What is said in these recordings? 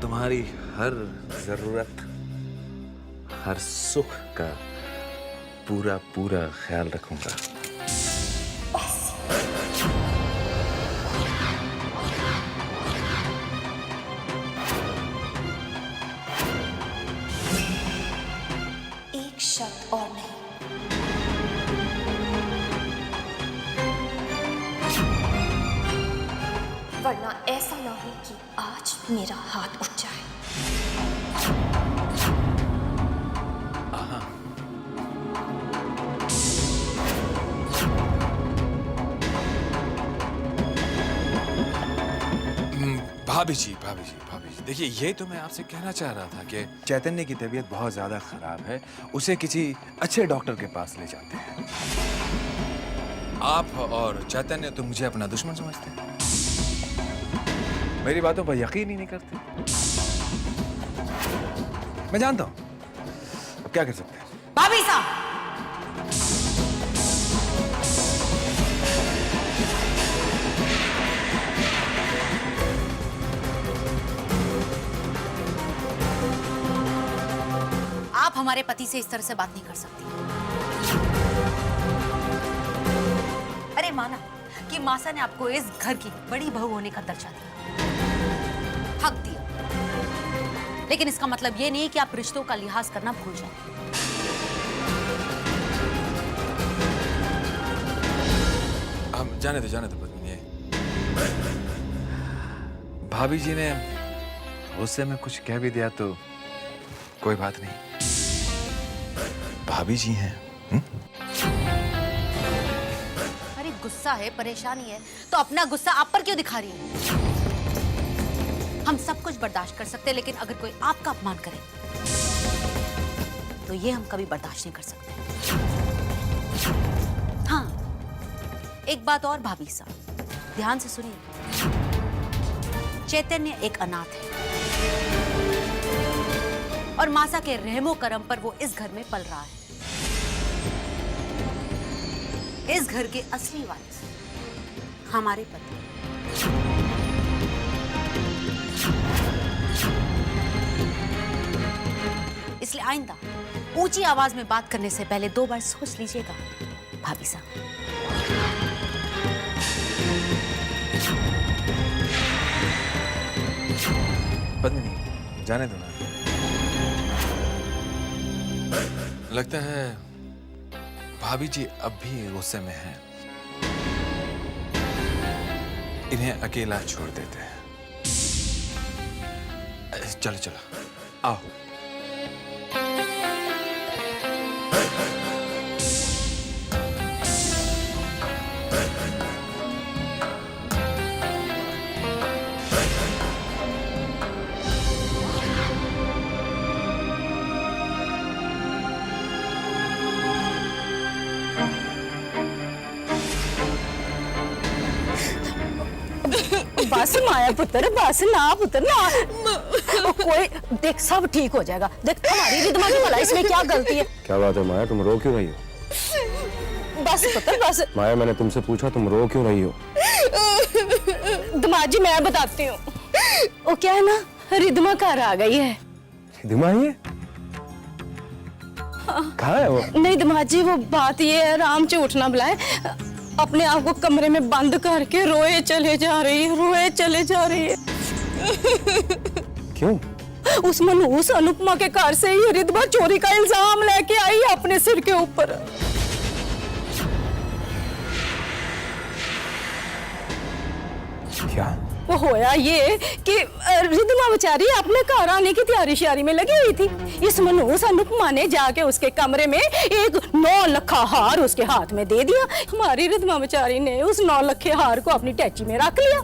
तुम्हारी हर जरूरत, हर सुख का पूरा पूरा ख्याल रखूंगा। एक शब्द और नहीं। वरना ऐसा ना हो कि आज मेरा हाथ उठ जाए। भाभी जी, देखिए, ये तो मैं आपसे कहना चाह रहा था कि चैतन्य की तबीयत बहुत ज्यादा खराब है, उसे किसी अच्छे डॉक्टर के पास ले जाते हैं। आप और चैतन्य तो मुझे अपना दुश्मन समझते हैं, मेरी बातों पर यकीन ही नहीं करते। मैं जानता हूं, अब क्या कर सकते हैं। भाभी साहब, आप हमारे पति से इस तरह से बात नहीं कर सकती। अरे माना कि मासा ने आपको इस घर की बड़ी बहू होने का दर्जा दिया, हक दिया, लेकिन इसका मतलब ये नहीं कि आप रिश्तों का लिहाज करना भूल जाएं। हम जाने दो पत्नी। भाभी जी ने गुस्से में कुछ कह भी दिया तो कोई बात नहीं, भाभी जी हैं। अरे गुस्सा है, परेशानी है, तो अपना गुस्सा आप पर क्यों दिखा रही है? हम सब कुछ बर्दाश्त कर सकते हैं, लेकिन अगर कोई आपका अपमान करे तो ये हम कभी बर्दाश्त नहीं कर सकते। हाँ, एक बात और भाभी साहब, ध्यान से सुनिए। चैतन्य एक अनाथ है और मासा के रहमो करम पर वो इस घर में पल रहा है। इस घर के असली वारिस हमारे पति। इसलिए आइंदा ऊंची आवाज में बात करने से पहले 2 बार सोच लीजिएगा भाभी साहब। पत्नी, जाने दो ना। लगता है भाभी जी अब भी गुस्से में हैं। इन्हें अकेला छोड़ देते हैं। चलो आओ। बस माया पुत्र, बस ना पुत्र ना। कोई देख, सब ठीक हो जाएगा। देख तुम्हारी रिदमा की भला इसमें क्या गलती है? क्या बात है माया, तुम रो क्यों रही हो? बस पुत्र बस। माया, मैंने तुमसे पूछा तुम रो क्यों रही हो? दमाजी मैं बताती हूँ। वो क्या है ना, रिदमा घर आ गई है। रिदमा ही है? कहाँ है वो? नहीं दमाजी, वो बात ये है, राम झूठ ना बुलाए, अपने आप को कमरे में बंद करके रोए चले जा रही है। क्यों? उस मनहूस अनुपमा के घर से ही रिदमा चोरी का इल्जाम लेके आई है अपने सिर के ऊपर। क्या? वो होया ये कि रिदमा बेचारी अपने घर आने की तैयारी श्यारी में लगी हुई थी। इस मनहूस अनुपमा ने जाके उसके कमरे में एक 9 लखा हार उसके हाथ में दे दिया। हमारी रिदमा बेचारी ने उस 9 लखे हार को अपनी टैची में रख लिया।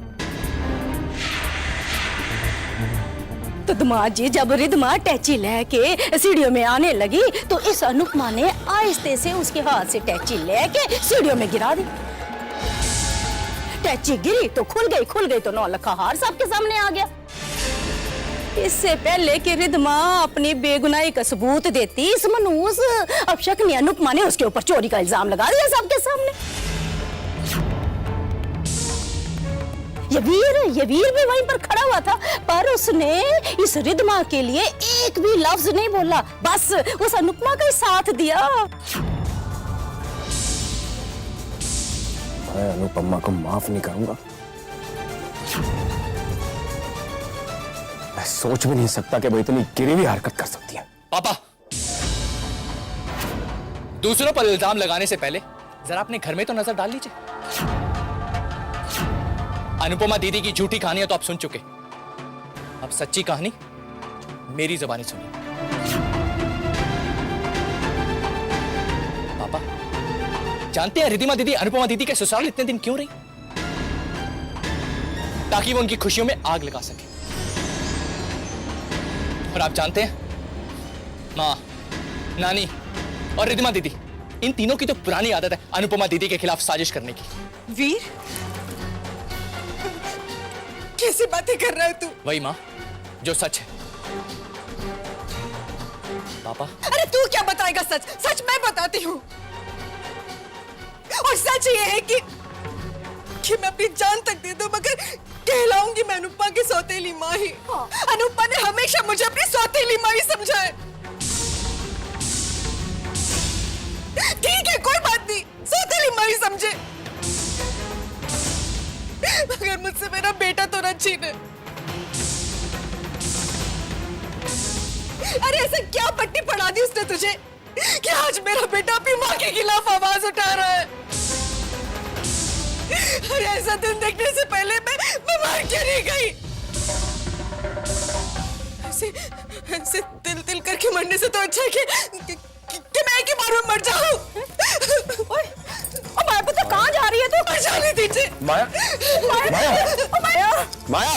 तो दमाद जी, जब रिदमा टैची लेके सीढ़ियों में आने लगी तो इस अनुपमा ने आहिस्ते से उसके हाथ से टैची लेके सीढ़ियों में गिरा दी। टैची गिरी तो खुल गई तो 9 लखा हार सबके सामने आ गया। इससे पहले कि रिदमा अपनी बेगुनाही का सबूत देती, इस मनहूस अपशक्नी अनुपमा ने उसके ऊपर चोरी का इल्जाम लगा दिया सबके सामने। ये वीर भी वहीं पर खड़ा हुआ था, पर उसने इस रिद्मा के लिए एक भी लफ्ज नहीं बोला, बस उस अनुपमा का ही साथ दिया। मैं अनुपमा को माफ नहीं करूंगा। मैं सोच भी नहीं सकता कि वो इतनी गिरी हुई हरकत कर सकती है। पापा, दूसरों पर इल्जाम लगाने से पहले जरा अपने घर में तो नजर डाल लीजिए। अनुपमा दीदी की झूठी कहानियां तो आप सुन चुके, अब सच्ची कहानी मेरी जुबानी सुनिए। पापा, जानते हैं रिद्धिमा दीदी अनुपमा दीदी के ससुराल इतने दिन क्यों रही? ताकि वो उनकी खुशियों में आग लगा सके। और आप जानते हैं, माँ, नानी और रिद्धिमा दीदी, इन तीनों की तो पुरानी आदत है अनुपमा दीदी के खिलाफ साजिश करने की। वीर, कैसी बातें कर रहा है तू? वही माँ जो सच है। पापा, अरे तू क्या बताएगा सच? सच मैं बताती हूँ। और सच ये है कि मैं अपनी जान तक दे दूं, मगर कहलाऊंगी मैं अनुपमा की सौतेली माँ ही। अनुपमा ने हमेशा मुझे अपनी सौतेली माँ ही समझा है। ठीक है, कोई बात नहीं, सौतेली माँ ही समझे, मगर मुझसे मेरा बेटा तो न छीने। अरे ऐसा क्या पट्टी पड़ा दी उसने तुझे कि आज मेरा बेटा अपनी माँ के खिलाफ आवाज उठा रहा है? अरे ऐसा दिन देखने से पहले मैं मर क्यों नहीं गई? ऐसे तिल करके मरने से तो अच्छा है कि मैं एक ही बार में मर जाऊं। माया पुत्र कहाँ जा रही है तू? मर जाने दीजिए। माया, माया,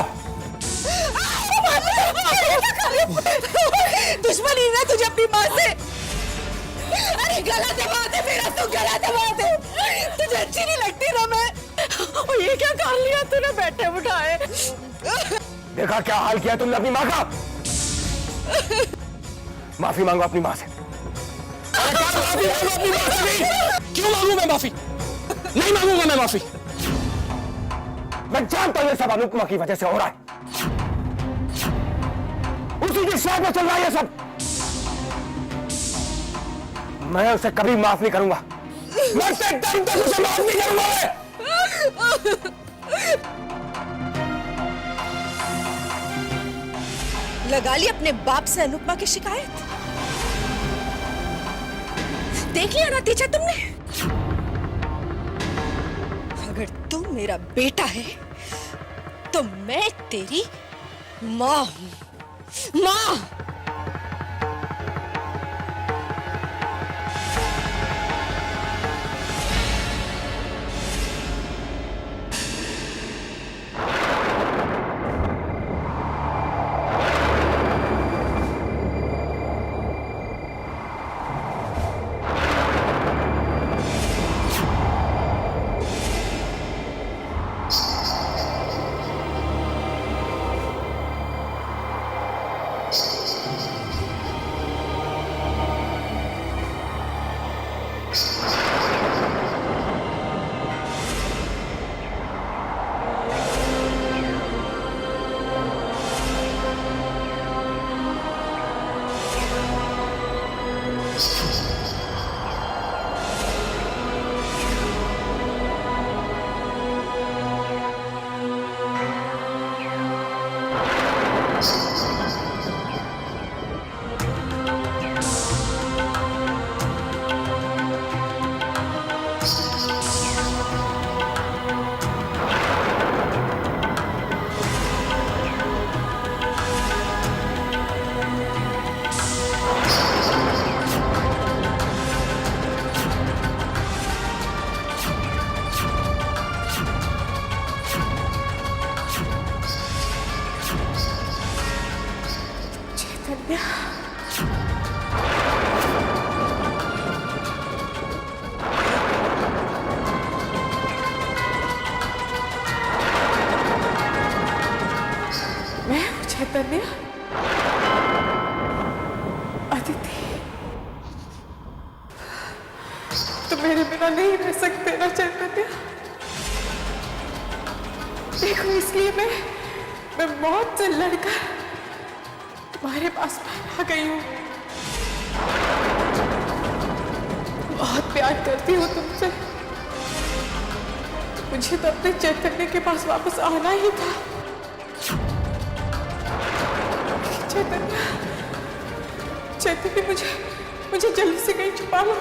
दुश्मनी ना तुझे अपनी माँ से। अरे गला दबा दे मेरा, तू गला दबा दे। तुझे अच्छी नहीं लगती ना मैं? और ये क्या कर लिया तूने बैठे उठाए? देखा क्या हाल किया तुमने अपनी माँ का? माफी मांगो अपनी माँ से। क्यों मांगू मैं माफी? नहीं मांगूंगा मैं माफी। मैं जानता हूं ये सब अनुपमा की वजह से हो रहा है। उसी की शायद में चल रहा है ये सब। मैं उसे कभी माफ नहीं करूंगा। मरते दम तक उसे माफ नहीं करूंगा मैं। लगा ली अपने बाप से अनुपमा की शिकायत। देख लिया नतीजा तुमने। अगर तू मेरा बेटा है तो मैं तेरी माँ हूं। माँ। चैतन्य, अदिति, तुम मेरे बिना नहीं रह सकते ना चैतन्य? देखो इसलिए मैं मौत से लड़कर तुम्हारे पास आ गई हूँ। बहुत प्यार करती हूँ तुमसे। मुझे तो अपने चैतन्य के पास वापस आना ही था। चैतन्य मुझे जल्दी से कहीं छुपा लो।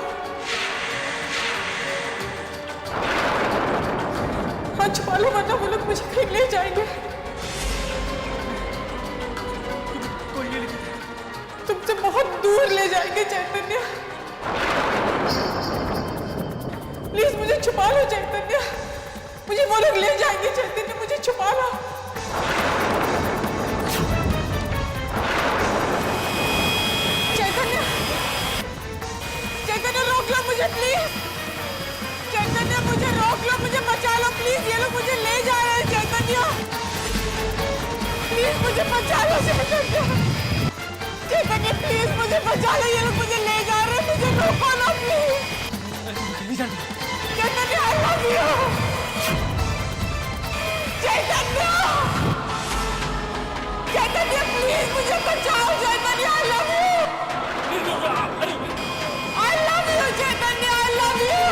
हाँ छुपा लो, वरना वो लोग मुझे कहीं ले जाएंगे। तुमसे बहुत दूर ले जाएंगे चैतन्य। प्लीज मुझे छुपा लो चैतन्य, मुझे वो लोग ले जाएंगे चैतन्य, मुझे छुपा लो। चैतन्य रोक लो मुझे प्लीज। चैतन्य मुझे रोक लो, मुझे बचा लो प्लीज। ये लोग मुझे ले जा रहे हैं चैतन्य, प्लीज मुझे बचा लो चैतन्य। चैतन्य प्लीज मुझे बचा लो, ये लोग मुझे ले जा रहे हैं, मुझे रोको ना please. Chaitanya I love you. Chaitanya Chaitanya please मुझे बचाओ Chaitanya, I love you. I love you, Chaitanya. I love you.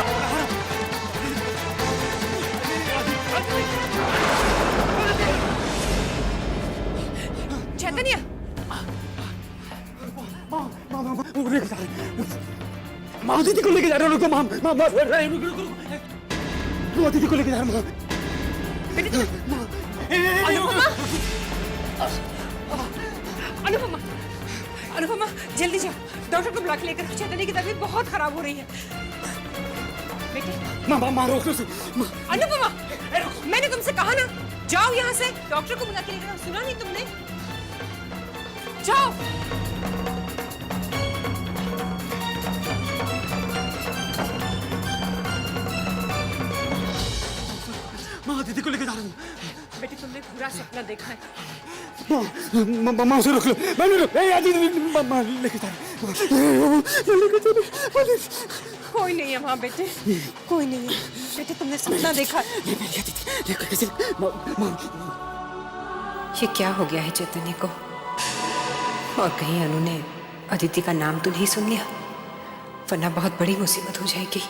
Chaitanya. माँ दीदी को लेके जा रहे हो। रुको माँ, रुको। वो दीदी को लेके जा रहे हो। अनुपमा, अनुपमा जल्दी जाओ, डॉक्टर को बुला के लेकर। चैतन्य की तबीयत बहुत खराब हो रही है। बेटे माँ रोक लो। अनुपमा, मैंने तुमसे कहा ना, जाओ यहाँ से, डॉक्टर को बुला के लेकर आओ। सुना नहीं तुमने? जाओ। माँ दीदी को लेके जा रहा हूँ। बेटे तुमने बुरा सपना देखा है। माँ उसे रोक लो। मैंने माँ लेके जा रही। कोई नहीं है वहाँ बेटे, कोई नहीं है। बेटे तुमने सपना देखा है। ये क्या हो गया है चैतन्य को? और कहीं अनु ने अदिति का नाम तो नहीं सुन लिया, वरना बहुत बड़ी मुसीबत हो जाएगी।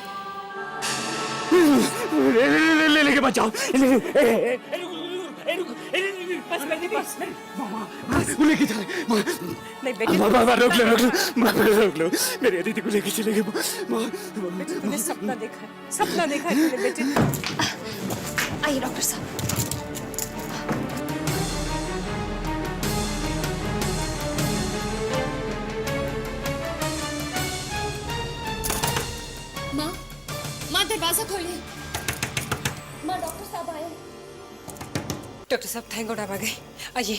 लेके बचाओ। वो लेके जा रहे। नहीं बेटे रोक लो। मेरी अदिति को लेके चले गए। बेटे तुमने सपना देखा है, सपना देखा है तुमने बेटे। आइए डॉक्टर साहब। माँ दरवाजा खोलिए। माँ डॉक्टर साहब आए। डॉक्टर साहब थैंक गॉड आप आ गए। आइए।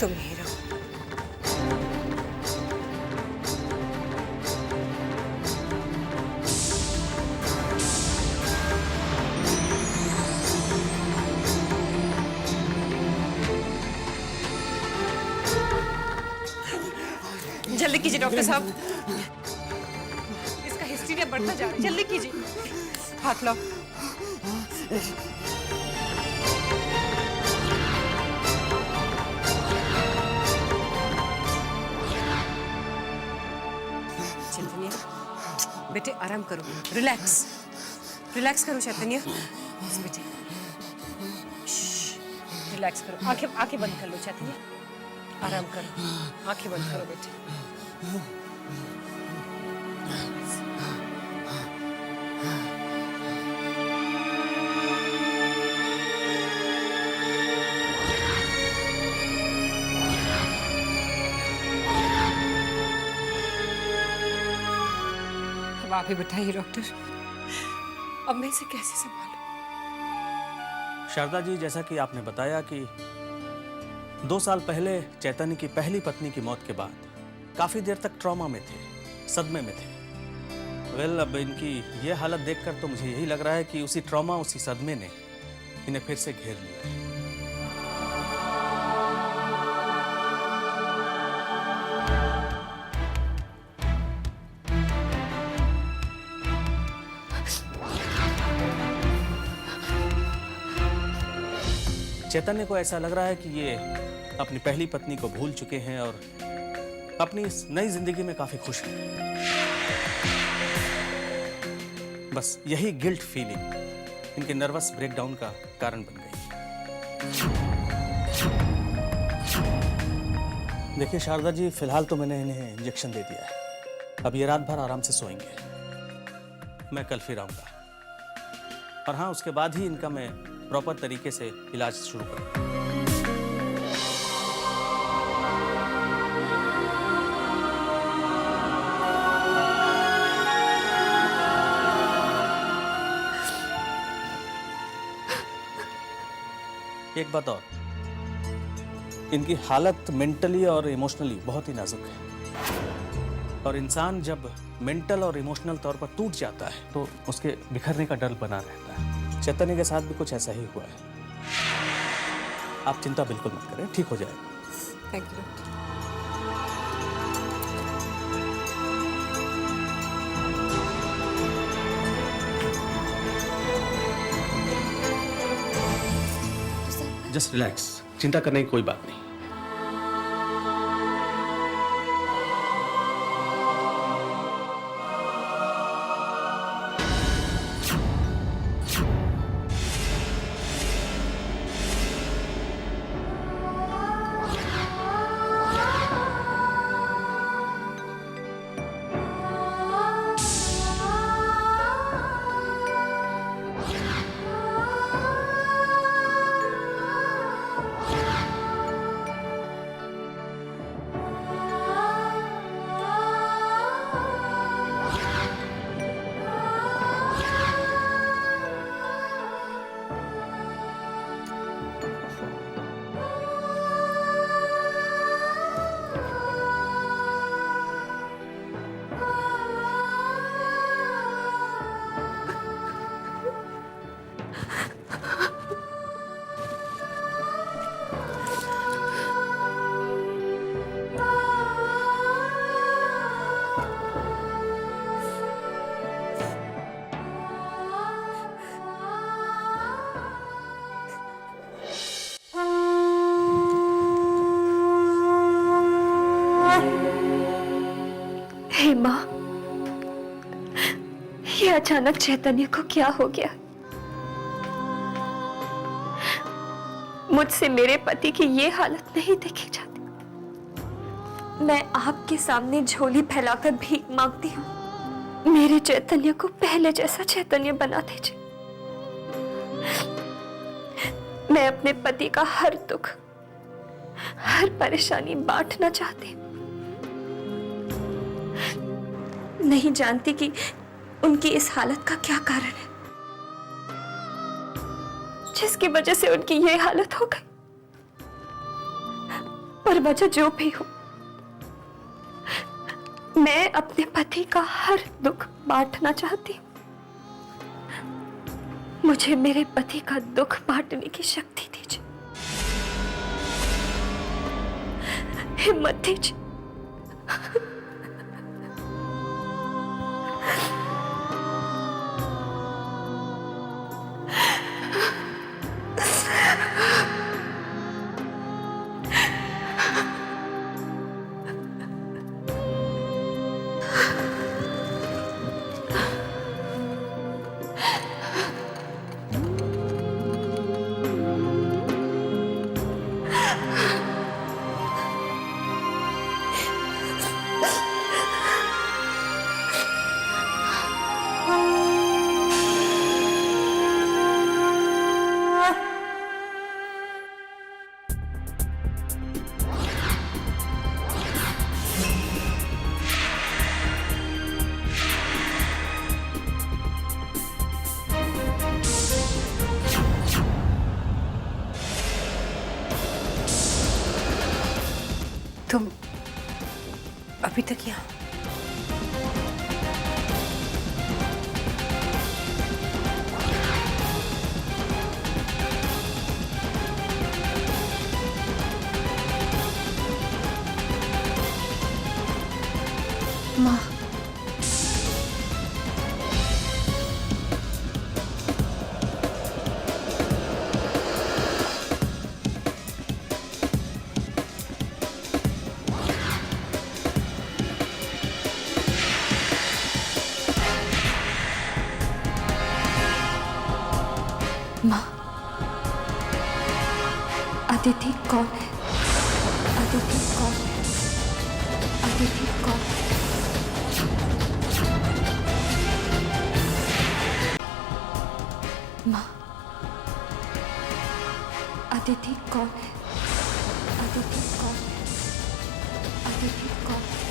तुम ही रहो। जल्दी कीजिए डॉक्टर साहब, इसका हिस्ट्री बढ़ता जा रहा है। जल्दी कीजिए, हाथ लाओ। चैतन्य बेटे आराम करो, रिलैक्स करो चैतन्य। बेटे रिलैक्स करो, आंखें बंद कर लो चैतन्य, आराम करो, आंखें बंद करो बेटे। अब आप ही बताइए डॉक्टर, अब मैं इसे कैसे संभालूं? शारदा जी, जैसा कि आपने बताया कि 2 साल पहले चैतन्य की पहली पत्नी की मौत के बाद काफी देर तक ट्रॉमा में थे, सदमे में थे। वेल, अब इनकी ये हालत देखकर तो मुझे यही लग रहा है कि उसी ट्रॉमा, उसी सदमे ने इन्हें फिर से घेर लिया है। चैतन्य को ऐसा लग रहा है कि ये अपनी पहली पत्नी को भूल चुके हैं और अपनी इस नई जिंदगी में काफी खुश हैं। बस यही गिल्ट फीलिंग इनके नर्वस ब्रेकडाउन का कारण बन गई। देखिए शारदा जी, फिलहाल तो मैंने इन्हें इंजेक्शन दे दिया है। अब ये रात भर आराम से सोएंगे। मैं कल फिर आऊंगा, और हाँ, उसके बाद ही इनका मैं प्रॉपर तरीके से इलाज शुरू करूंगा। एक बात और, इनकी हालत मेंटली और इमोशनली बहुत ही नाजुक है, और इंसान जब मेंटल और इमोशनल तौर पर टूट जाता है तो उसके बिखरने का डर बना रहता है। चैतन्य के साथ भी कुछ ऐसा ही हुआ है। आप चिंता बिल्कुल मत करें, ठीक हो जाएगा। Thank you doctor. Just relax, चिंता करने की कोई बात नहीं। हे माँ, ये अचानक चैतन्य को क्या हो गया? मुझसे मेरे पति की ये हालत नहीं देखी जाती। मैं आपके सामने झोली फैलाकर भीख मांगती हूँ। मेरे चैतन्य को पहले जैसा चैतन्य बना दीजिए। मैं अपने पति का हर दुख, हर परेशानी बांटना चाहती हूँ। नहीं जानती कि उनकी इस हालत का क्या कारण है, जिसकी वजह से उनकी ये हालत हो गई। पर वजह जो भी हो, मैं अपने पति का हर दुख बांटना चाहती हूँ। मुझे मेरे पति का दुख बांटने की शक्ति दीजिए, हिम्मत दीजिए। तुम अभी तक यहाँ? माँ, अदिति कौन है? अदिति कौन है? अदिति कौन है? माँ, अदिति कौन है? अदिति कौन है? अदिति कौन है?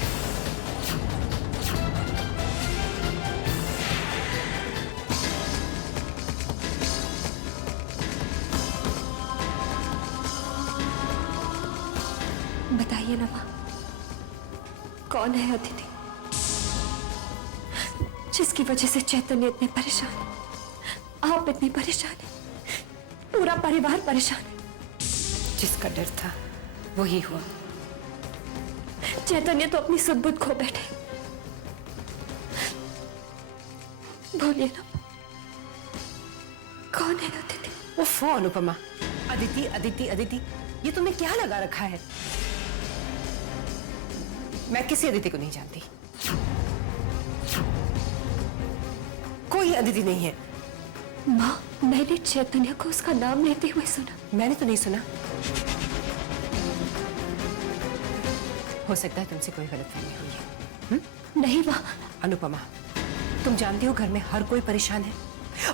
बताइए ना माँ, कौन है अदिति जिसकी वजह से चैतन्य इतने परेशान है, आप इतनी परेशान है, पूरा परिवार परेशान है? जिसका डर था वही हुआ। चैतन्य तो अपनी सुध-बुध खो बैठे। बोलिए ना, कौन है अदिति? उफ़ अनुपमा, अदिति अदिति अदिति, ये तुमने क्या लगा रखा है? मैं किसी अदिति को नहीं जानती। कोई अदिति नहीं है। माँ, मैंने चैतन्य को उसका नाम लेते हुए सुना। मैंने तो नहीं सुना। हो सकता है तुमसे कोई गलतफहमी हुई है। नहीं माँ। अनुपमा, तुम जानती हो घर में हर कोई परेशान है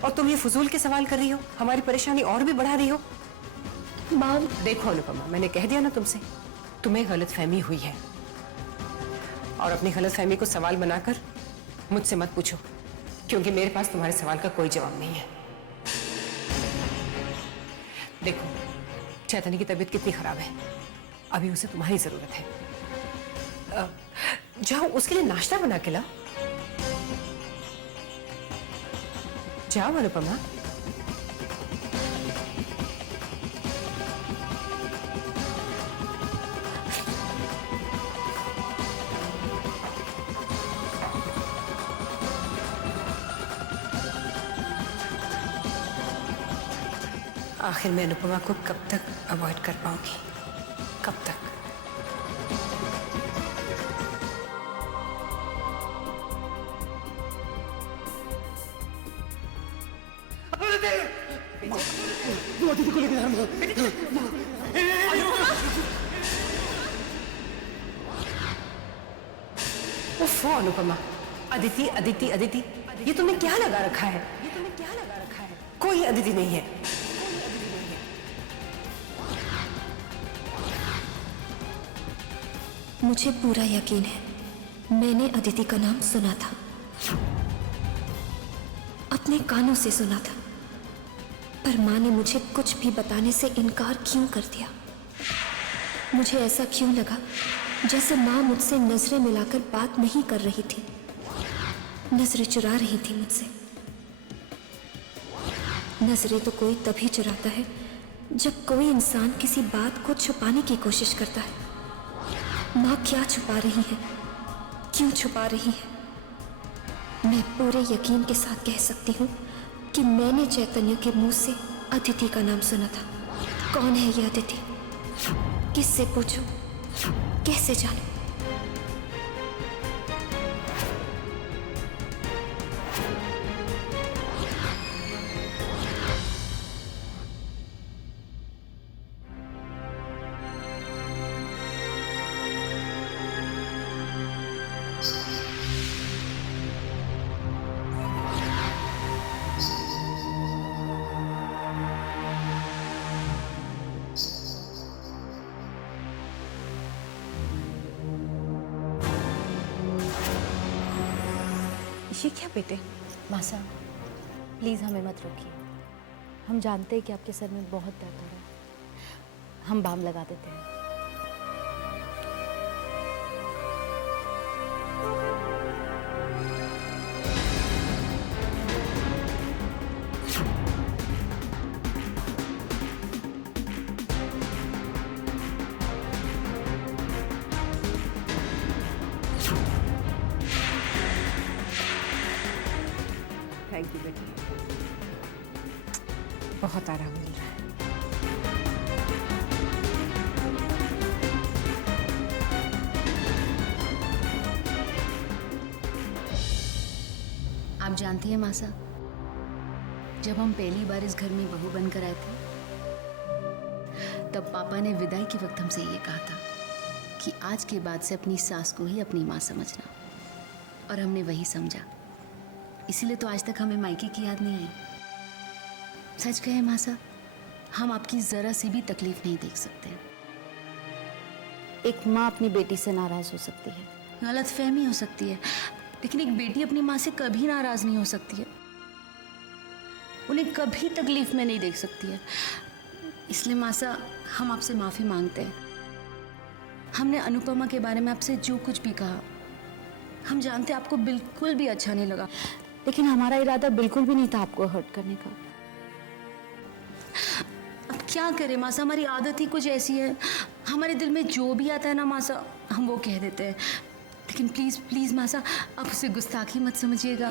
और तुम ये फजूल के सवाल कर रही हो, हमारी परेशानी और भी बढ़ा रही हो। माँ देखो अनुपमा, मैंने कह दिया ना तुमसे, तुम्हें गलतफहमी हुई है और अपनी गलतफहमी को सवाल बनाकर मुझसे मत पूछो, क्योंकि मेरे पास तुम्हारे सवाल का कोई जवाब नहीं है। देखो, चैतन्य की तबीयत कितनी खराब है, अभी उसे तुम्हारी जरूरत है। जाओ उसके लिए नाश्ता बना के लाओ। जाओ अनुपमा। आखिर मैं अनुपमा को कब तक अवॉइड कर पाऊंगी? कब तक? वो अदिति को लेके जा रहा उफ़ अनुपमा, अदिति अदिति अदिति, ये तुमने क्या लगा रखा है? कोई अदिति नहीं है। मुझे पूरा यकीन है, मैंने अदिति का नाम सुना था, अपने कानों से सुना था, पर माँ ने मुझे कुछ भी बताने से इनकार क्यों कर दिया? मुझे ऐसा क्यों लगा जैसे माँ मुझसे नजरें मिलाकर बात नहीं कर रही थी, नजरें चुरा रही थी मुझसे। नजरें तो कोई तभी चुराता है जब कोई इंसान किसी बात को छुपाने की कोशिश करता है। माँ क्या छुपा रही है, क्यों छुपा रही है? मैं पूरे यकीन के साथ कह सकती हूँ कि मैंने चैतन्य के मुंह से अदिति का नाम सुना था। कौन है ये अदिति? किससे पूछूं? कैसे जानूं? ये क्या बेटे? मासा, प्लीज़ हमें मत रोकिए। हम जानते हैं कि आपके सर में बहुत दर्द हो रहा है। हम बाम लगा देते हैं। थैंक यू बेटी, बहुत आराम मिल रहा है। आप जानती हैं मासा, जब हम पहली बार इस घर में बहू बनकर आए थे तब पापा ने विदाई के वक्त हमसे ये कहा था कि आज के बाद से अपनी सास को ही अपनी माँ समझना, और हमने वही समझा। इसीलिए तो आज तक हमें मायके की याद नहीं आई। सच कहे माँ साहब, हम आपकी जरा से भी तकलीफ नहीं देख सकते। एक माँ अपनी बेटी से नाराज हो सकती है, गलत फहमी हो सकती है, लेकिन एक बेटी अपनी माँ से कभी नाराज नहीं हो सकती है, उन्हें कभी तकलीफ में नहीं देख सकती है। इसलिए मासा, हम आपसे माफी मांगते हैं। हमने अनुपमा के बारे में आपसे जो कुछ भी कहा, हम जानते हैं आपको बिल्कुल भी अच्छा नहीं लगा, लेकिन हमारा इरादा बिल्कुल भी नहीं था आपको हर्ट करने का। अब क्या करें मासा, हमारी आदत ही कुछ ऐसी है। हमारे दिल में जो भी आता है ना मासा, हम वो कह देते हैं। लेकिन प्लीज प्लीज मासा, आप उसे गुस्ताखी मत समझिएगा।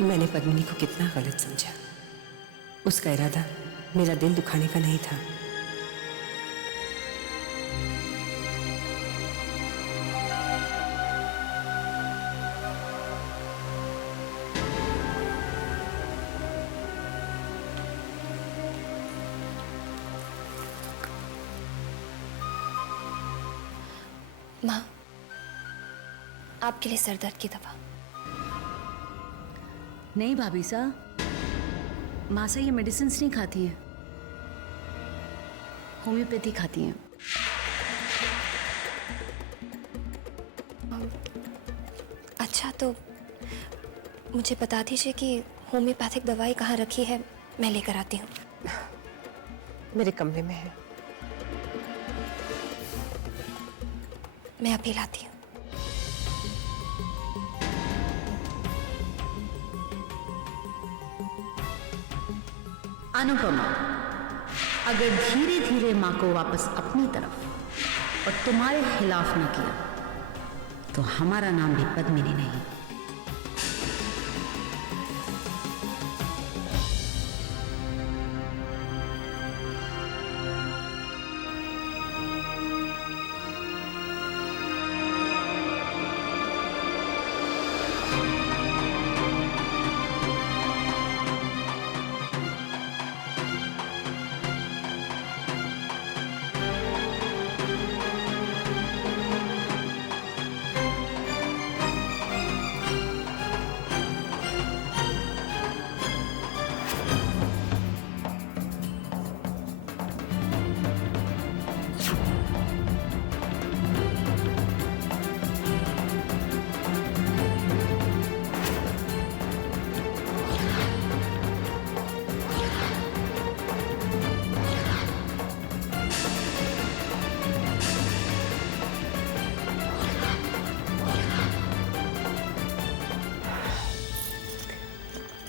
मैंने पद्मिनी को कितना गलत समझा। उसका इरादा मेरा दिल दुखाने का नहीं था। माँ, आपके लिए सरदर्द की दवा। नहीं भाभी साहब, मासा ये मेडिसिन नहीं खाती हैं, होम्योपैथी खाती हैं। अच्छा, तो मुझे बता दीजिए कि होम्योपैथिक दवाई कहाँ रखी है, मैं लेकर आती हूँ। मेरे कमरे में है। मैं अभी लाती हूँ। अनुपमा, अगर धीरे धीरे माँ को वापस अपनी तरफ और तुम्हारे खिलाफ न किया तो हमारा नाम भी पद्मिनी नहीं।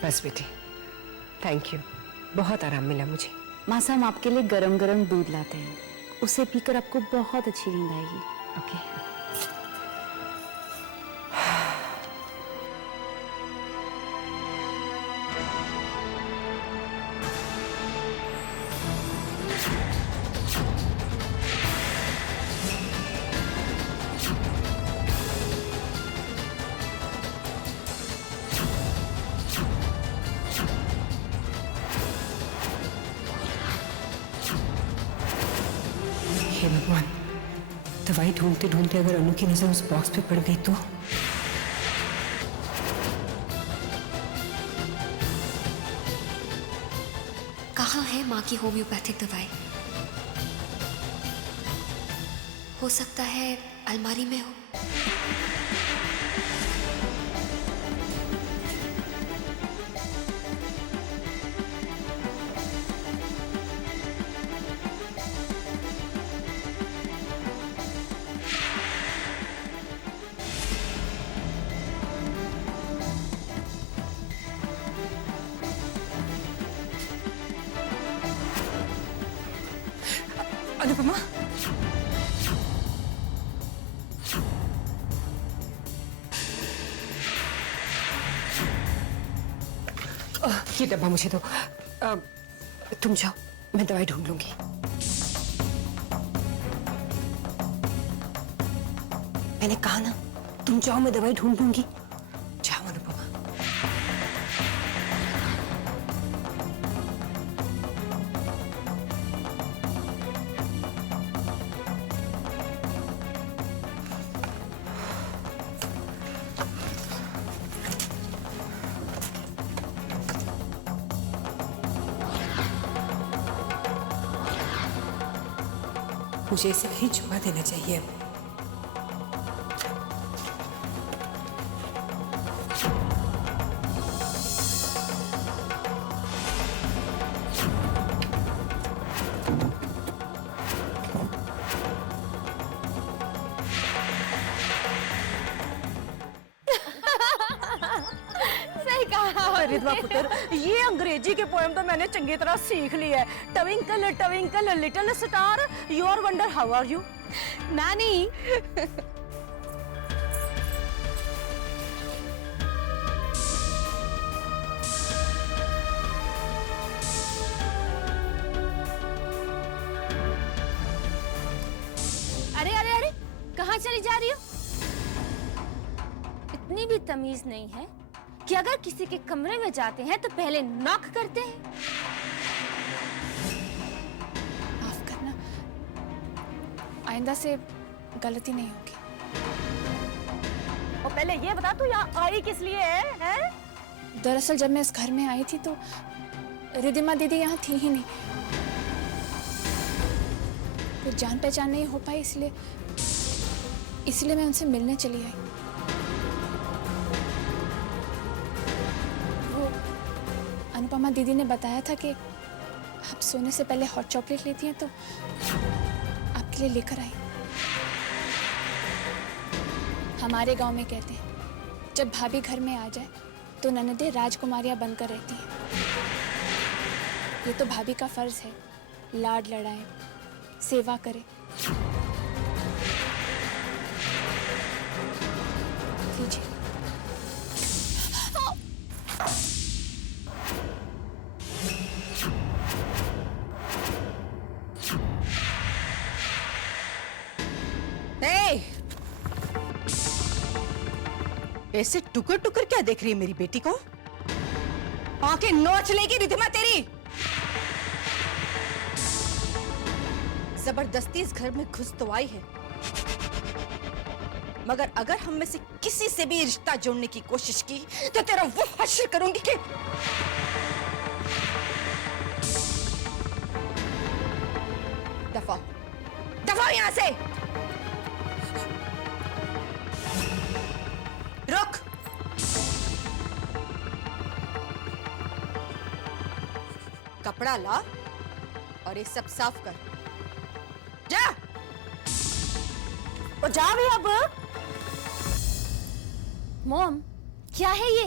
बस बेटी, थैंक यू, बहुत आराम मिला मुझे। मासा, हम आपके लिए गरम गरम दूध लाते हैं, उसे पीकर आपको बहुत अच्छी नींद आएगी। ओके। हे भगवान, दवाई ढूंढते ढूंढते अगर अनु की नजर उस बॉक्स पे पड़ गई तो? कहाँ है माँ की होम्योपैथिक दवाई? हो सकता है अलमारी में हो। अनुपमा, ये डब्बा मुझे दो। तुम जाओ, मैं दवाई ढूंढ लूंगी। मैंने कहा ना, तुम जाओ, मैं दवाई ढूंढ लूंगी। जाओ अनुपमा। मुझे इसे कहीं छुपा देना चाहिए अब। सही कहा रिधवा पुत्र, ये अंग्रेजी के पोएम तो मैंने चंगी तरह सीख ली है। Twinkle little star, your wonder how are you. नानी अरे अरे अरे, कहाँ चली जा रही हो? इतनी भी तमीज नहीं है कि अगर किसी के कमरे में जाते हैं तो पहले नॉक करते हैं। माफ करना, आइंदा से गलती नहीं होगी। और पहले ये बता तू यहाँ आई किस लिए है? दरअसल जब मैं इस घर में आई थी तो रिधिमा दीदी यहाँ थी ही नहीं, कुछ जान पहचान नहीं हो पाई, इसलिए मैं उनसे मिलने चली आई। वो अनुपमा दीदी ने बताया था कि आप सोने से पहले हॉट चॉकलेट लेती हैं तो आपके लिए लेकर आई। हमारे गांव में कहते हैं जब भाभी घर में आ जाए तो ननदें राजकुमारियां बनकर रहती हैं। ये तो भाभी का फर्ज है, लाड लड़ाएं, सेवा करें। लीजिए। ऐसे टुकर टुकर क्या देख रही है मेरी बेटी को? आंखें नोच लेगी रिधिमा तेरी। जबरदस्ती इस घर में घुस तो आई है, मगर अगर हम में से किसी से भी रिश्ता जोड़ने की कोशिश की तो तेरा वो हश्र करूंगी कि दफा दफा यहां से। रुक। कपड़ा ला और ये सब साफ कर। जा। और जा भी अब। मॉम, क्या है ये?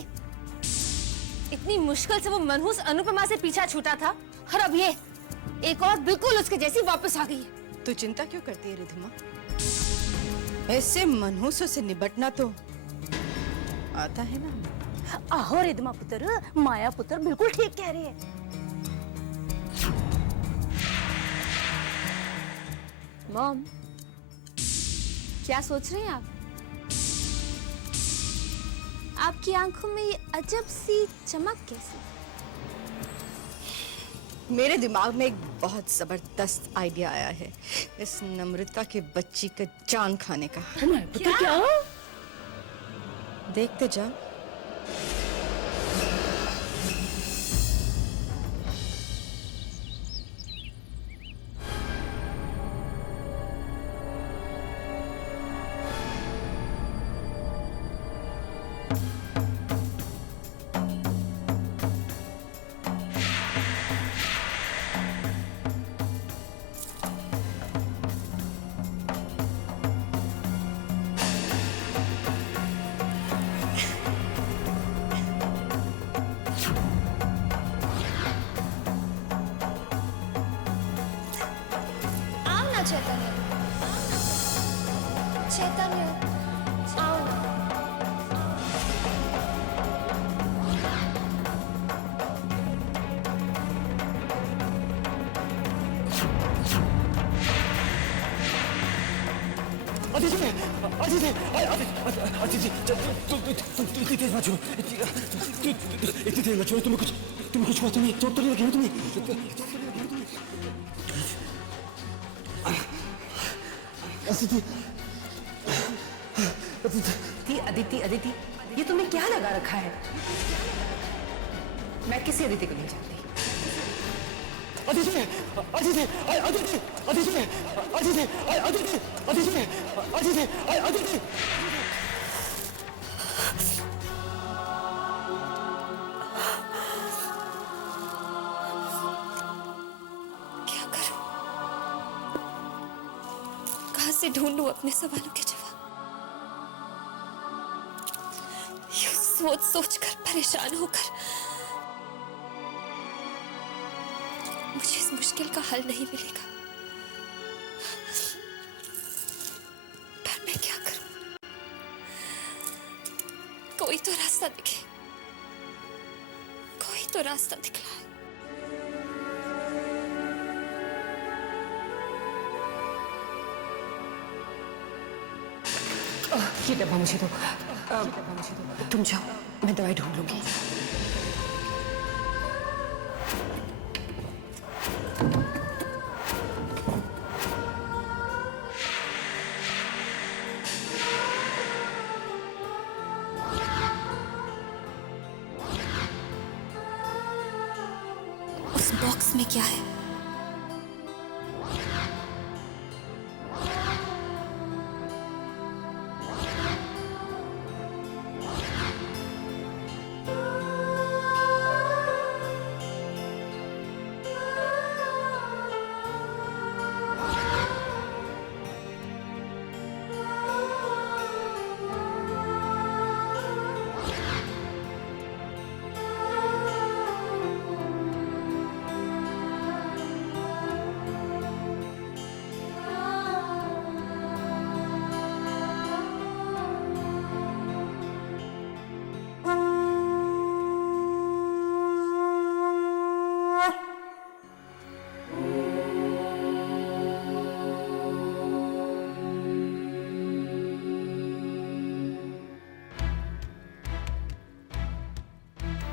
इतनी मुश्किल से वो मनहूस अनुपमा से पीछा छूटा था और अब ये एक और बिल्कुल उसके जैसी वापस आ गई है। तू चिंता क्यों करती है रिधिमा? ऐसे मनहूसों से निपटना तो आता है ना। आहो रिधमा पुत्र, माया पुत्र बिल्कुल ठीक कह रही है। मॉम, क्या सोच रहे हैं आप? आपकी आंखों में ये अजब सी चमक कैसी? मेरे दिमाग में एक बहुत जबरदस्त आइडिया आया है इस नम्रता के बच्ची का जान खाने का। क्या? देखते जा। चैतन्य, चैतन्य, आओ। अदिति, इतनी तेज मत छो, इतनी तेज मत छो, तुम्हें कुछ बात नहीं, चोट तो नहीं लगी ना तुम्हें? अदिति, अदिति, ये तुमने क्या लगा रखा है? मैं किसी अदिति को नहीं जानती। अदिति अदिति अदिति अदिति अदिति अदिति अदिति अदिति अदिति क्या करूं? कहां से ढूंढूं अपने सवालों के जवाब? यूं सोच सोच कर परेशान होकर मुझे इस मुश्किल का हल नहीं मिलेगा। पर मैं क्या करूं? कोई तो रास्ता दिखे, कोई तो रास्ता दिखलाए। ये डब्बा मुझे दो। तुम जाओ, मैं दवाई ढूंढ लूंगी। उस बॉक्स में क्या है?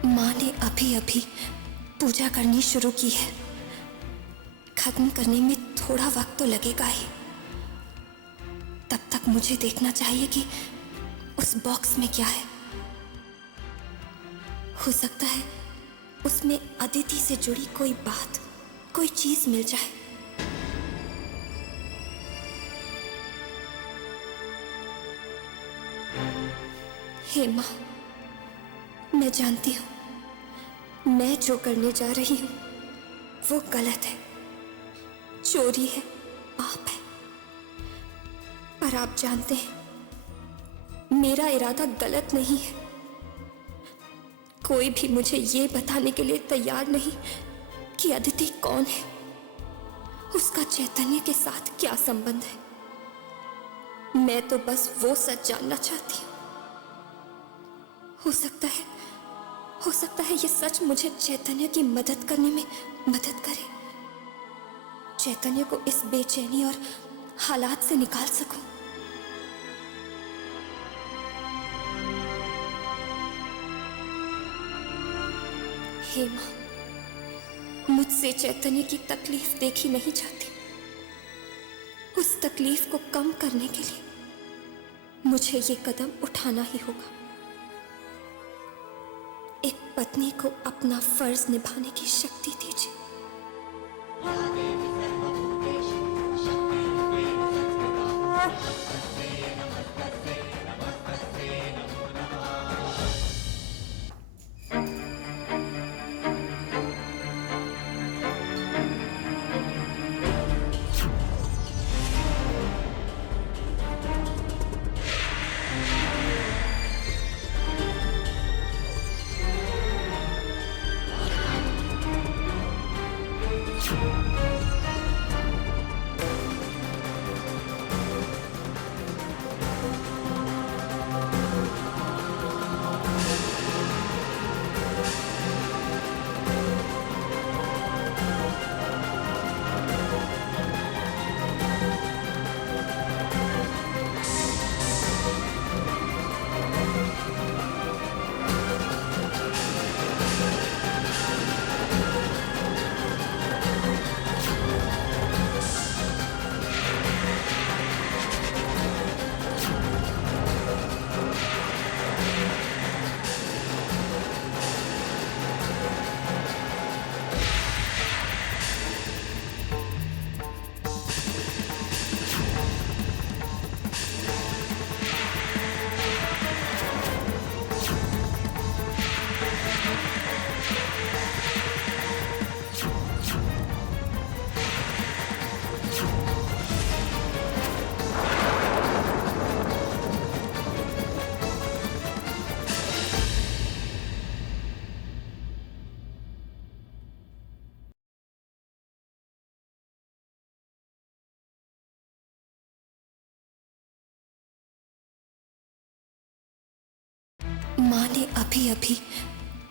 माँ ने अभी अभी पूजा करनी शुरू की है। खत्म करने में थोड़ा वक्त तो लगेगा ही। तब तक मुझे देखना चाहिए कि उस बॉक्स में क्या है। हो सकता है उसमें अदिति से जुड़ी कोई बात, कोई चीज मिल जाए। हे माँ, मैं जानती हूं मैं जो करने जा रही हूं वो गलत है, चोरी है, पाप है। पर आप जानते हैं मेरा इरादा गलत नहीं है। कोई भी मुझे ये बताने के लिए तैयार नहीं कि अदिति कौन है, उसका चैतन्य के साथ क्या संबंध है। मैं तो बस वो सच जानना चाहती हूँ। हो सकता है ये सच मुझे चैतन्य की मदद करने में मदद करे, चैतन्य को इस बेचैनी और हालात से निकाल सकूं। हे मां, मुझसे चैतन्य की तकलीफ देखी नहीं जाती। उस तकलीफ को कम करने के लिए मुझे ये कदम उठाना ही होगा। एक पत्नी को अपना फर्ज निभाने की शक्ति दीजिए। माँ ने अभी अभी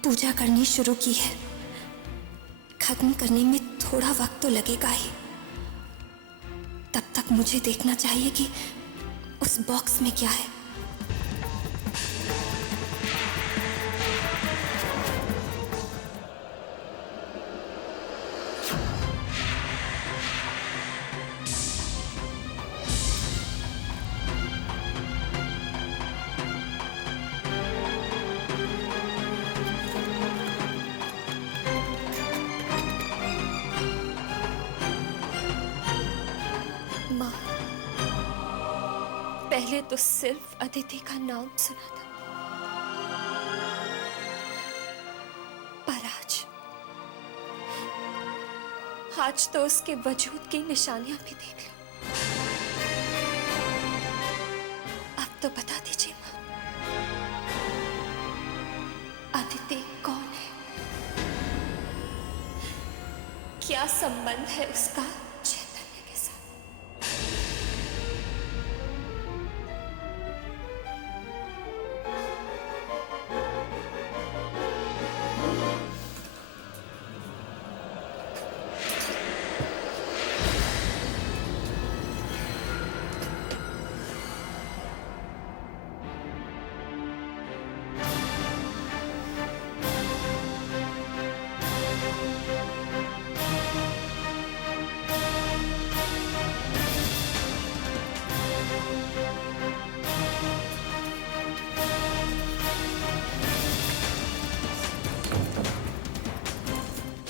पूजा करनी शुरू की है। खत्म करने में थोड़ा वक्त तो लगेगा ही। तब तक मुझे देखना चाहिए कि उस बॉक्स में क्या है। माँ, पहले तो सिर्फ अदिति का नाम सुना था, पर आज तो उसके वजूद की निशानियां भी देख ली। अब तो बता दीजिए माँ, अदिति कौन है? क्या संबंध है उसका चैतन्य के साथ?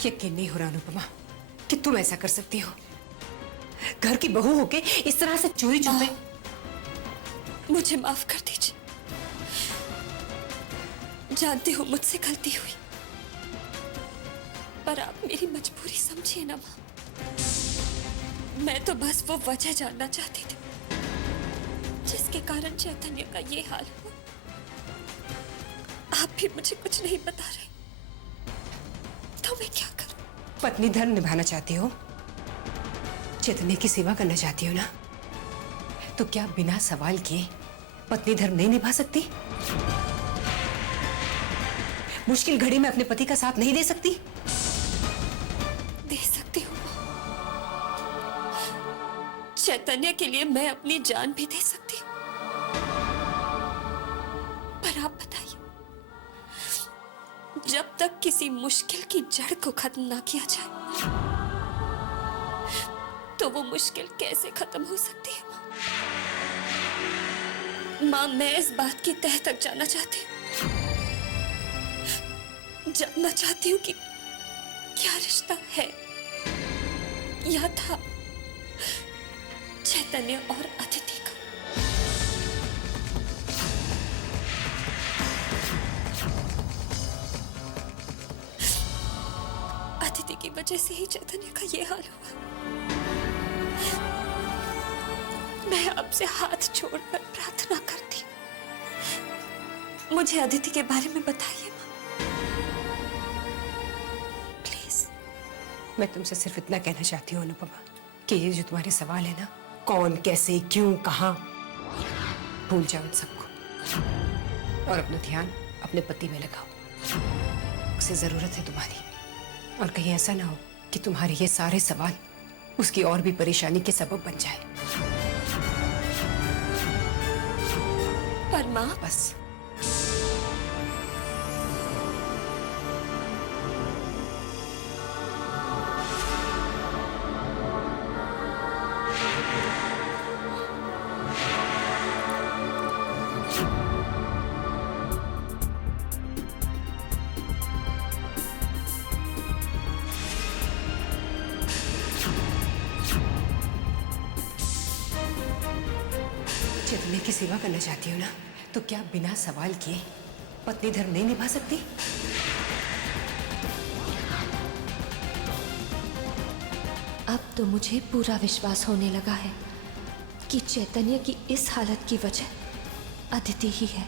यकीन नहीं हो रहा अनुपमा कि तुम ऐसा कर सकती हो। घर की बहू होके इस तरह से चोरी छुपे। मुझे माफ कर दीजिए। जानती हूँ मुझसे गलती हुई, पर आप मेरी मजबूरी समझिए ना माँ। मैं तो बस वो वजह जानना चाहती थी जिसके कारण चैतन्य का ये हाल हुआ। आप भी मुझे कुछ नहीं बता रहे, तो मैं क्या करूं? पत्नी धर्म निभाना चाहती हो, चैतन्य की सेवा करना चाहती हो ना, तो क्या बिना सवाल किए पत्नी धर्म नहीं निभा सकती? मुश्किल घड़ी में अपने पति का साथ नहीं दे सकती? दे सकती हूँ। चैतन्य के लिए मैं अपनी जान भी दे सकती हूँ। पर आप बताइए, जब तक किसी मुश्किल की जड़ को खत्म ना किया जाए, तो वो मुश्किल कैसे खत्म हो सकती है? माँ, मैं इस बात की तह तक जाना चाहती हूँ। जानना चाहती हूँ कि क्या रिश्ता है या था चैतन्य और अदिति का। अदिति की वजह से ही चैतन्य का ये हाल हुआ। मैं आपसे हाथ जोड़कर प्रार्थना करती हूँ, मुझे अदिति के बारे में बताइए माँ, प्लीज। मैं तुमसे सिर्फ इतना कहना चाहती हूँ अनुपमा कि ये जो तुम्हारे सवाल है ना, कौन, कैसे, क्यों, कहाँ, भूल जाओ इन सबको और अपना ध्यान अपने पति में लगाओ। उसे जरूरत है तुम्हारी, और कहीं ऐसा ना हो कि तुम्हारे ये सारे सवाल उसकी और भी परेशानी के सबब बन जाए। पर माँ, बस चैतन्य की सेवा करना चाहती हो ना, तो क्या बिना सवाल किए पत्नी धर्म नहीं निभा सकती? अब तो मुझे पूरा विश्वास होने लगा है कि चैतन्य की इस हालत की वजह अदिति ही है।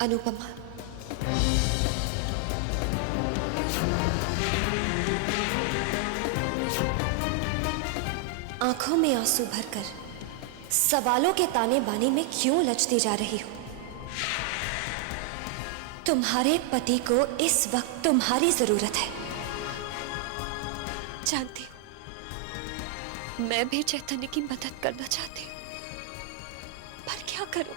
अनुपमा, आंखों में आंसू भरकर सवालों के ताने बाने में क्यों उलझती जा रही हो? तुम्हारे पति को इस वक्त तुम्हारी जरूरत है। जानती हूं, मैं भी चैतन्य की मदद करना चाहती हूँ, पर क्या करूं?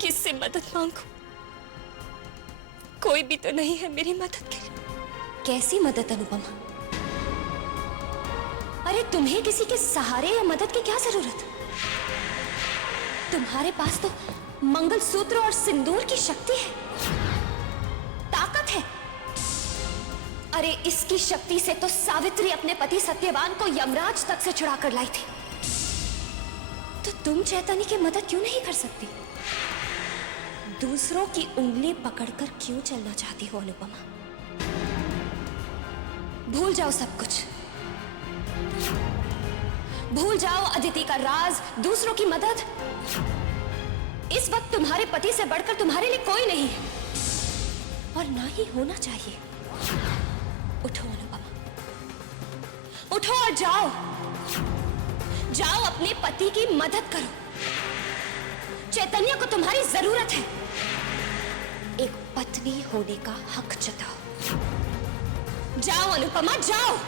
किससे मदद मांगूं? कोई भी तो नहीं है मेरी मदद के लिए। कैसी मदद अनुपमा? अरे तुम्हें किसी के सहारे या मदद की क्या जरूरत? तुम्हारे पास तो मंगलसूत्र और सिंदूर की शक्ति है, ताकत है। अरे इसकी शक्ति से तो सावित्री अपने पति सत्यवान को यमराज तक से छुड़ा कर लाई थी। तो तुम चैतन्य की मदद क्यों नहीं कर सकती? दूसरों की उंगली पकड़कर क्यों चलना चाहती हो अनुपमा? भूल जाओ सब कुछ। भूल जाओ अदिति का राज, दूसरों की मदद। इस वक्त तुम्हारे पति से बढ़कर तुम्हारे लिए कोई नहीं है, और ना ही होना चाहिए। उठो अनुपमा, उठो और जाओ। जाओ अपने पति की मदद करो। चैतन्य को तुम्हारी जरूरत है। एक पत्नी होने का हक जताओ। जाओ अनुपमा, जाओ।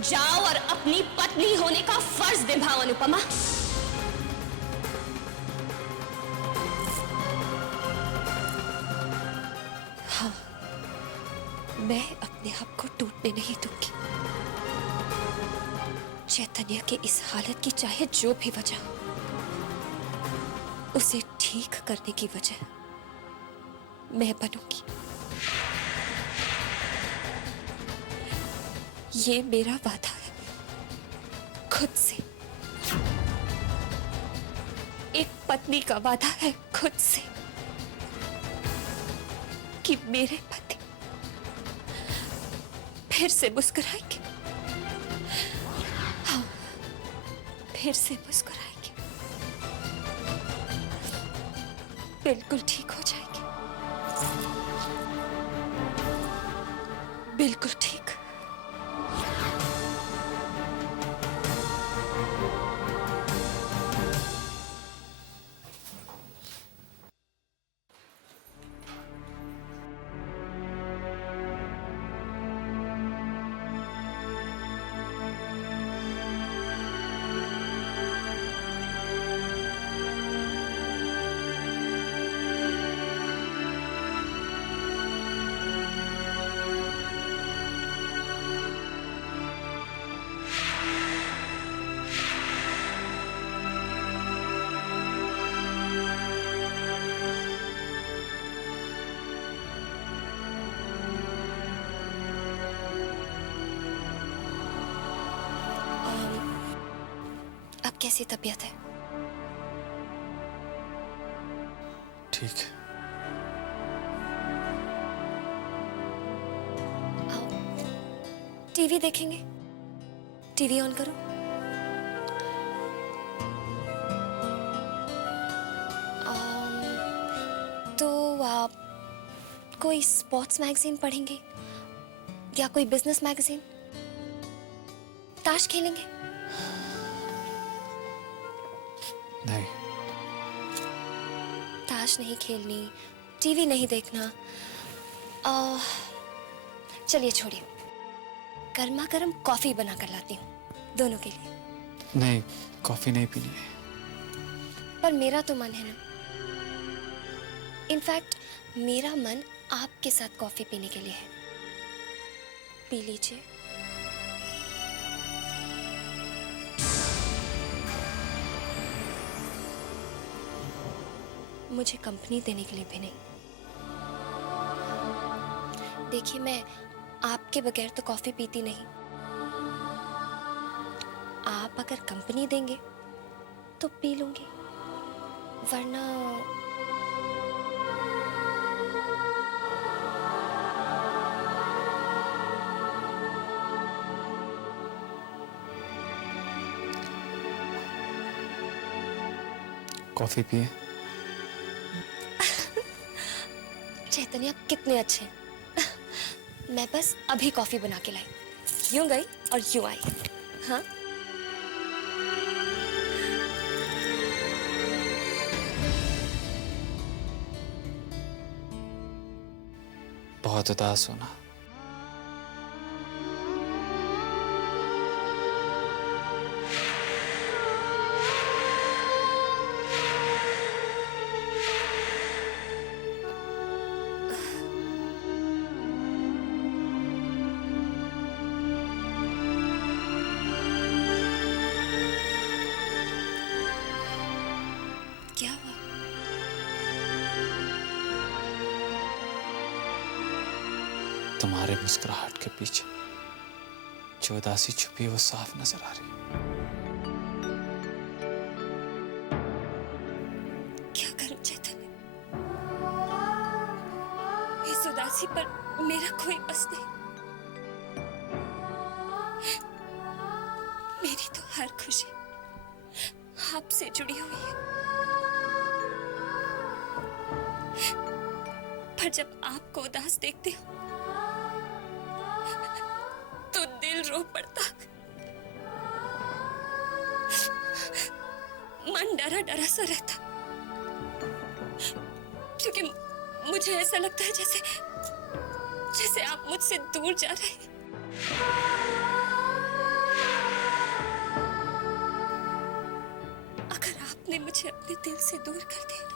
जाओ और अपनी पत्नी होने का फर्ज निभाओ अनुपमा। हाँ, मैं अपने हक को टूटने नहीं दूंगी। चैतन्य के इस हालत की चाहे जो भी वजह, उसे ठीक करने की वजह मैं बनूंगी। ये मेरा वादा है खुद से। एक पत्नी का वादा है खुद से कि मेरे पति फिर से मुस्कुराएंगे। हाँ, फिर से मुस्कुराएंगे। बिल्कुल ठीक हो जाएंगे। बिल्कुल ठीक। अब कैसी तबीयत है? ठीक। टीवी देखेंगे? टीवी ऑन करो। तो आप कोई स्पोर्ट्स मैगजीन पढ़ेंगे या कोई बिजनेस मैगजीन? ताश खेलेंगे? नहीं। ताश नहीं खेलनी, टीवी नहीं देखना। चलिए छोड़िए, गर्मा गर्म कॉफी बना कर लाती हूँ दोनों के लिए। नहीं, कॉफी नहीं पीनी है। पर मेरा तो मन है ना। इनफैक्ट मेरा मन आपके साथ कॉफी पीने के लिए है। पी लीजिए। मुझे कंपनी देने के लिए भी नहीं। देखिए, मैं आपके बगैर तो कॉफी पीती नहीं। आप अगर कंपनी देंगे तो पी लूंगी, वरना कॉफी पिए। चैतन्य, आप कितने अच्छे हैं। मैं बस अभी कॉफी बना के लाई, यूं गई और यूं आई। हाँ? बहुत उदास होना। क्या हुआ? तुम्हारे मुस्कुराहट के पीछे जो उदासी छुपी है वो साफ नजर आ रही है। क्या करूं चैतन्य? इस उदासी पर मेरा कोई बस नहीं। मेरी तो हर खुशी आपसे जुड़ी हुई है। पर जब आपको उदास देखती हूँ तो दिल रो पड़ता, मन डरा डरा सा रहता, क्योंकि मुझे ऐसा लगता है जैसे जैसे आप मुझसे दूर जा रहे हैं। अगर आपने मुझे अपने दिल से दूर कर दिया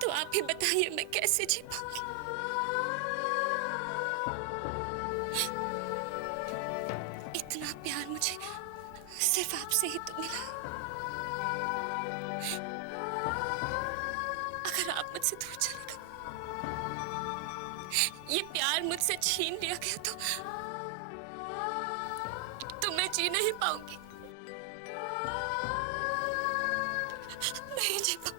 तो आप ही बताइए मैं कैसे जी पाऊंगी। इतना प्यार मुझे सिर्फ आपसे ही तो मिला है। अगर आप मुझसे दूर चले गए, ये प्यार मुझसे छीन लिया गया तो मैं जी नहीं पाऊंगी, नहीं जी पाऊंगी।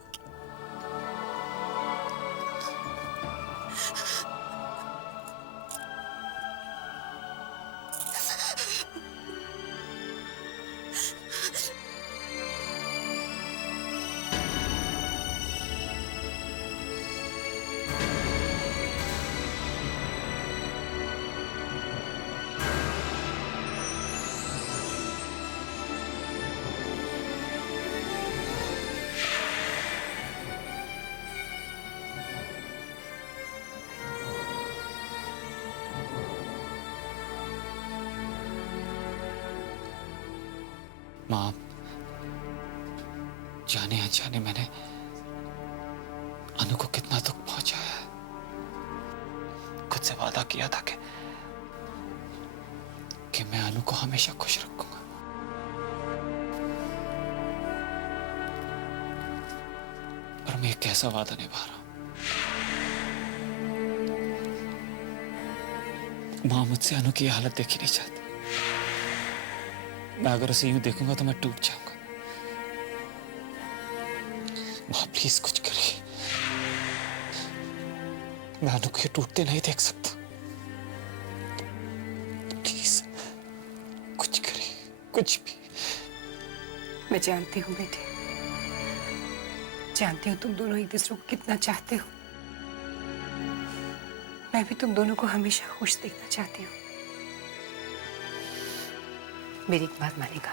माँ, जाने अनजाने मैंने अनु को कितना दुख पहुंचाया है। खुद से वादा किया था कि मैं अनु को हमेशा खुश रखूंगा। पर मैं कैसा वादा निभा रहा हूं। माँ मुझसे अनु की हालत देखी नहीं चाहती। मैं अगर उसे यूं देखूंगा तो मैं टूट जाऊंगा। माँ प्लीज कुछ करिए। मैं अनु को टूटते नहीं देख सकता। प्लीज कुछ करिए, कुछ भी। मैं जानती हूँ बेटे, जानती हूँ तुम दोनों एक दूसरे को कितना चाहते हो। मैं भी तुम दोनों को हमेशा खुश देखना चाहती हूँ। मेरी एक बात मानेगा?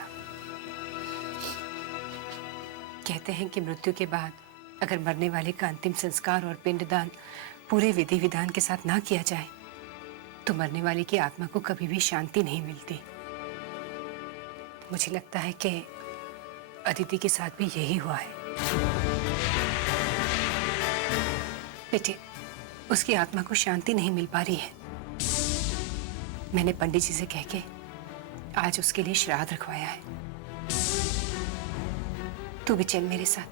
कहते हैं कि मृत्यु के बाद अगर मरने वाले का अंतिम संस्कार और पिंडदान पूरे विधि विधान के साथ ना किया जाए तो मरने वाले की आत्मा को कभी भी शांति नहीं मिलती। मुझे लगता है कि अदिति के साथ भी यही हुआ है। बेटे, उसकी आत्मा को शांति नहीं मिल पा रही है। मैंने पंडित जी से कह के आज उसके लिए श्राद्ध रखवाया है। तू भी चल मेरे साथ।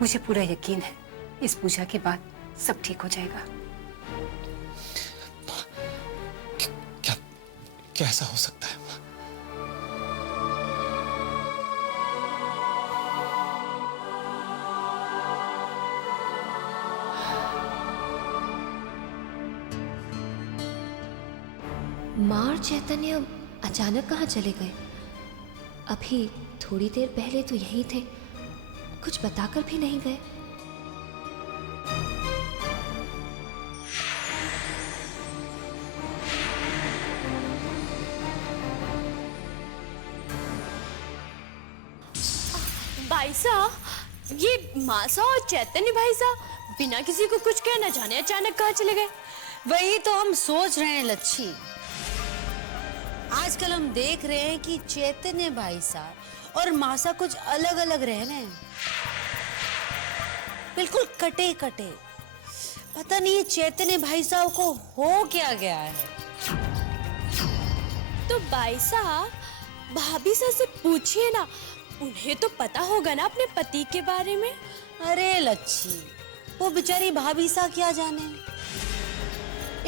मुझे पूरा यकीन है इस पूजा के बाद सब ठीक हो जाएगा। क्या क्या ऐसा हो सकता है? माँ और चैतन्य अचानक कहाँ चले गए? अभी थोड़ी देर पहले तो यहीं थे, कुछ बताकर भी नहीं गए। भाई साहब, ये मासा और चैतन्य भाई साहब बिना किसी को कुछ कहे न जाने अचानक कहाँ चले गए? वही तो हम सोच रहे हैं लच्छी। आजकल हम देख रहे हैं कि चैतन्य भाई साहब और मासा कुछ अलग अलग रह रहे हैं, बिल्कुल कटे कटे। पता नहीं ये चैतन्य भाई साहब को हो क्या गया है। तो भाई साहब, भाभी साहब से पूछिए ना, उन्हें तो पता होगा ना अपने पति के बारे में। अरे लच्छी, वो बेचारी भाभी सा क्या जाने।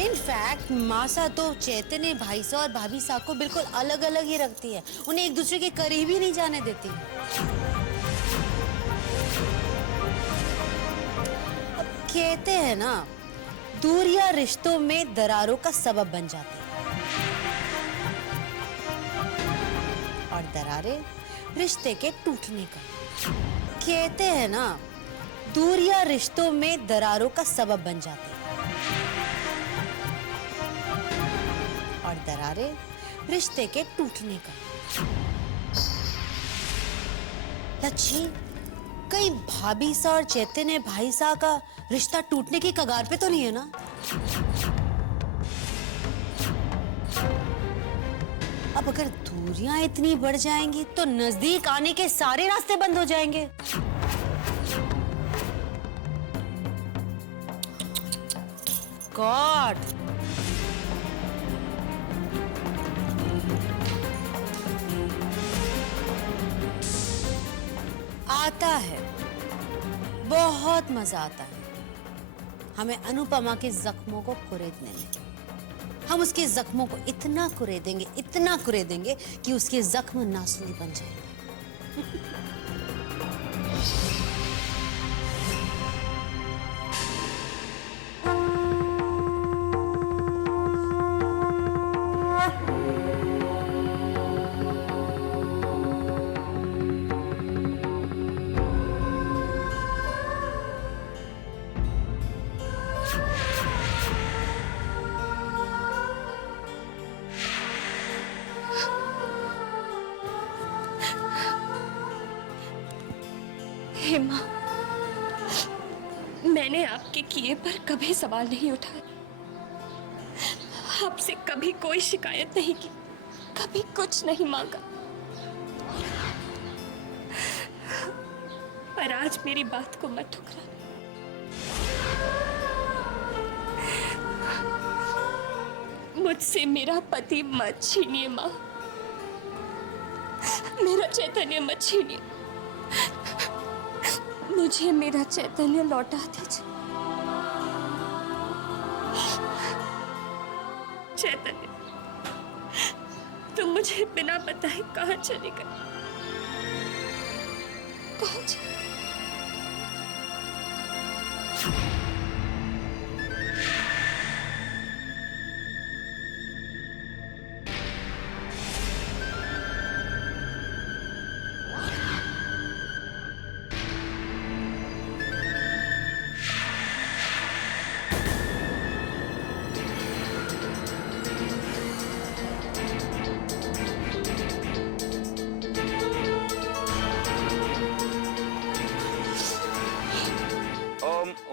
इनफैक्ट मासा तो चैतन्य भाई सा और भाभी सा को बिल्कुल अलग अलग ही रखती है, उन्हें एक दूसरे के करीब ही नहीं जाने देती। अब कहते हैं ना, दूरियां रिश्तों में दरारों का सबब बन जाती है और दरारें रिश्ते के टूटने का। कहते हैं ना, दूरियां रिश्तों में दरारों का सबब बन जाती है और दरारें रिश्ते के टूटने का। लच्छी, कहीं भाभी सा और चैतन्य भाई सा का रिश्ता टूटने की कगार पे तो नहीं है ना? अब अगर दूरियां इतनी बढ़ जाएंगी तो नजदीक आने के सारे रास्ते बंद हो जाएंगे। गॉड, आता है, बहुत मजा आता है हमें अनुपमा के जख्मों को कुरेदने में। हम उसके जख्मों को इतना कुरेदेंगे कि उसके जख्म नासूर बन जाएंगे। हे माँ, मैंने आपके किए पर कभी सवाल नहीं उठाया, आपसे कभी कोई शिकायत नहीं की, कभी कुछ नहीं मांगा। पर आज मेरी बात को मत ठुकराना। मुझसे मेरा पति मत छीनिए माँ, मेरा चैतन्य मत छीनिए, मुझे मेरा चैतन्य लौटा दीजिए। चैतन्य, तुम मुझे बिना बताए कहाँ चले गए? कहाँ चले?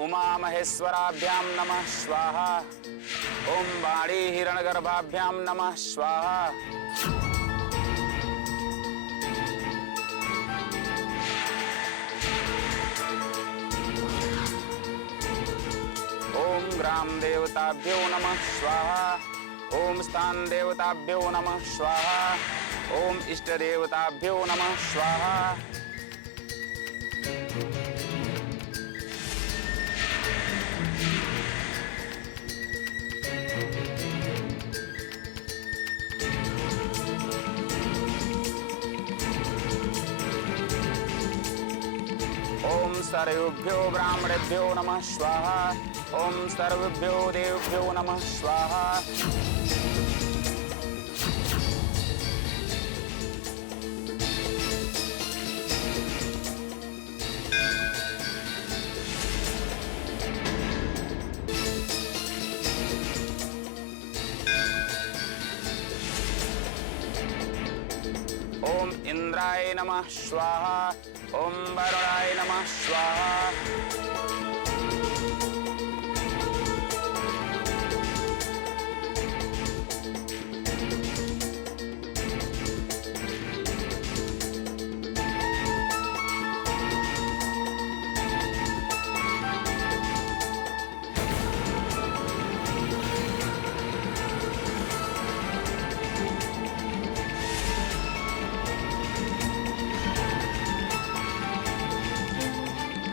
उमा महेश्वराभ्याम नमः स्वाहा। ओम वाणी हिरण्यगर्भाभ्याम नमः स्वाहा। ओम ग्राम देवताभ्यो नमः स्वाहा। ओम स्थान देवताभ्यो नमः स्वाहा। ओम इष्ट देवताभ्यो नमः स्वाहा। ओम सर्वेभ्यो ब्राह्मणेभ्यो नमः स्वाहा। ओम सर्वेभ्यो देवेभ्यो नमः स्वाहा। ओम इंद्राय नमः स्वाहा। ओम वरुणाय नमः स्वाहा।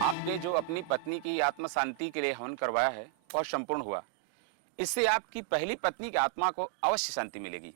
आपने जो अपनी पत्नी की आत्मा शांति के लिए हवन करवाया है वह संपूर्ण हुआ। इससे आपकी पहली पत्नी की आत्मा को अवश्य शांति मिलेगी।